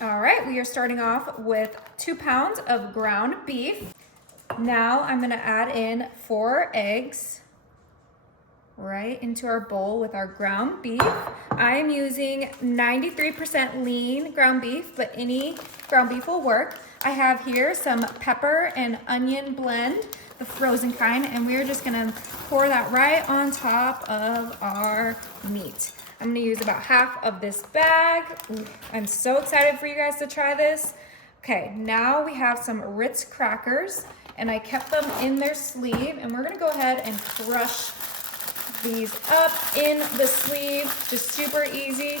All right, we are starting off with 2 pounds of ground beef. Now I'm gonna add in 4 eggs right into our bowl with our ground beef. I am using 93% lean ground beef, but any ground beef will work. I have here some pepper and onion blend, the frozen kind, and we're just gonna pour that right on top of our meat. I'm gonna use about half of this bag. Ooh, I'm so excited for you guys to try this. Okay, now we have some Ritz crackers, and I kept them in their sleeve, and we're gonna go ahead and crush these up in the sleeve, just super easy.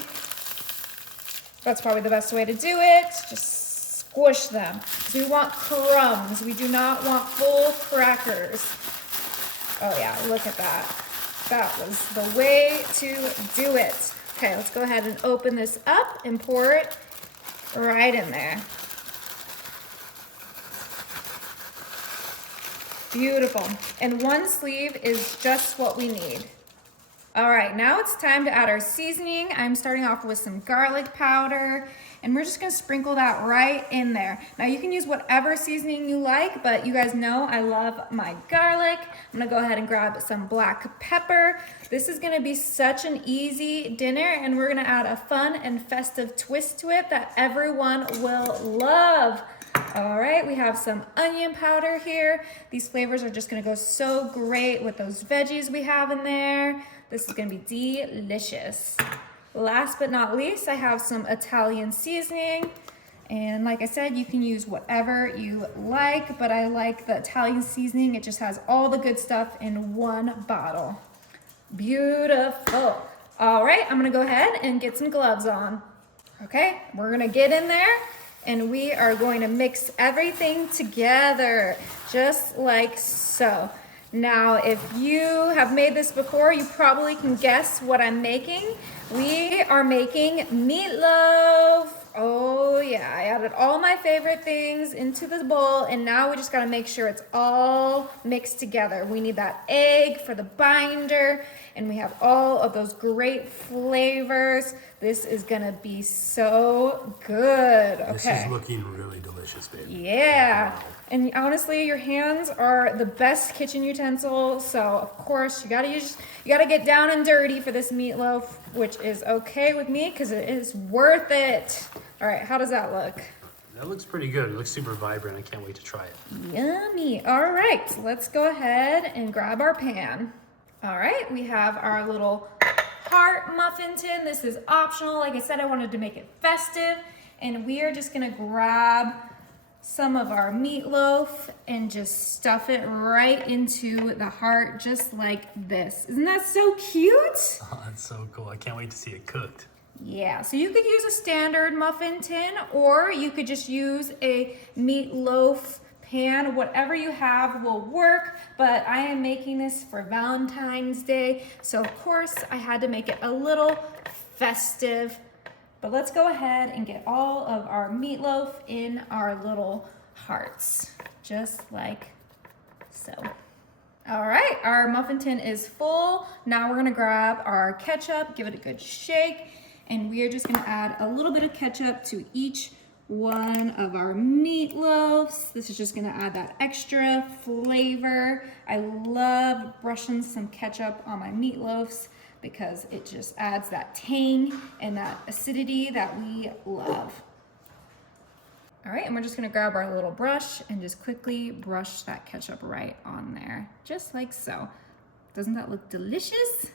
That's probably the best way to do it. Just squish them. So we want crumbs. We do not want full crackers. Oh yeah, look at that. That was the way to do it. Okay, let's go ahead and open this up and pour it right in there. Beautiful. And 1 sleeve is just what we need. All right, now it's time to add our seasoning. I'm starting off with some garlic powder, and we're just gonna sprinkle that right in there. Now you can use whatever seasoning you like, but you guys know I love my garlic. I'm gonna go ahead and grab some black pepper. This is gonna be such an easy dinner, and we're gonna add a fun and festive twist to it that everyone will love. All right, we have some onion powder here. These flavors are just gonna go so great with those veggies we have in there. This is gonna be delicious. Last but not least, I have some Italian seasoning. And like I said, you can use whatever you like, but I like the Italian seasoning. It just has all the good stuff in one bottle. Beautiful. All right, I'm gonna go ahead and get some gloves on. Okay, we're gonna get in there, and we are going to mix everything together, just like so. Now, if you have made this before, you probably can guess what I'm making. We are making meatloaf. Oh yeah, I added all my favorite things into the bowl, and now we just gotta make sure it's all mixed together. We need that egg for the binder, and we have all of those great flavors. This is gonna be so good. Okay. This is looking really delicious, baby. Yeah. Wow. And honestly, your hands are the best kitchen utensil. So of course you gotta get down and dirty for this meatloaf, which is okay with me because it is worth it. All right, how does that look? That looks pretty good. It looks super vibrant. I can't wait to try it. Yummy. All right, let's go ahead and grab our pan. All right, we have our little heart muffin tin. This is optional. Like I said, I wanted to make it festive, and we are just gonna grab some of our meatloaf and just stuff it right into the heart, just like this. Isn't that so cute? Oh, that's so cool. I can't wait to see it cooked. Yeah, so you could use a standard muffin tin, or you could just use a meatloaf pan. Whatever you have will work, but I am making this for Valentine's Day, so of course I had to make it a little festive. But let's go ahead and get all of our meatloaf in our little hearts, just like so. All right, our muffin tin is full. Now we're gonna grab our ketchup, give it a good shake, and we are just gonna add a little bit of ketchup to each one of our meatloaves. This is just gonna add that extra flavor. I love brushing some ketchup on my meatloaves because it just adds that tang and that acidity that we love. All right, and we're just gonna grab our little brush and just quickly brush that ketchup right on there, just like so. Doesn't that look delicious?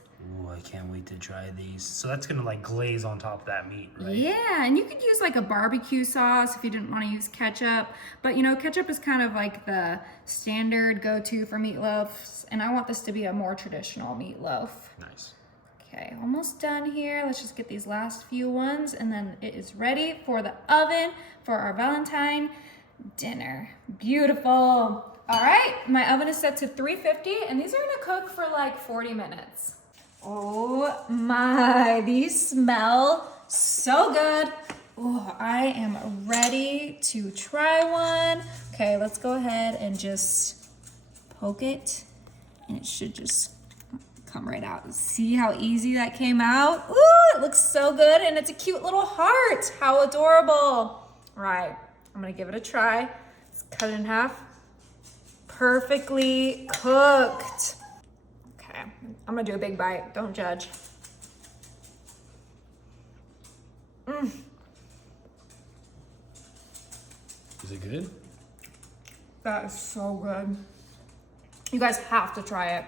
Ooh, I can't wait to try these. So that's gonna like glaze on top of that meat, right? Yeah, and you could use like a barbecue sauce if you didn't want to use ketchup. But you know, ketchup is kind of like the standard go-to for meatloafs, and I want this to be a more traditional meatloaf. Nice. Okay, almost done here. Let's just get these last few ones, and then it is ready for the oven for our Valentine dinner. Beautiful. All right, my oven is set to 350, and these are gonna cook for like 40 minutes. Oh my, these smell so good. Oh, I am ready to try one. Okay, let's go ahead and just poke it, and it should just come right out. See how easy that came out? Ooh, it looks so good, and it's a cute little heart. How adorable. All right, I'm gonna give it a try. Let's cut it in half. Perfectly cooked. Okay, I'm gonna do a big bite. Don't judge. Is it good? That is so good. You guys have to try it.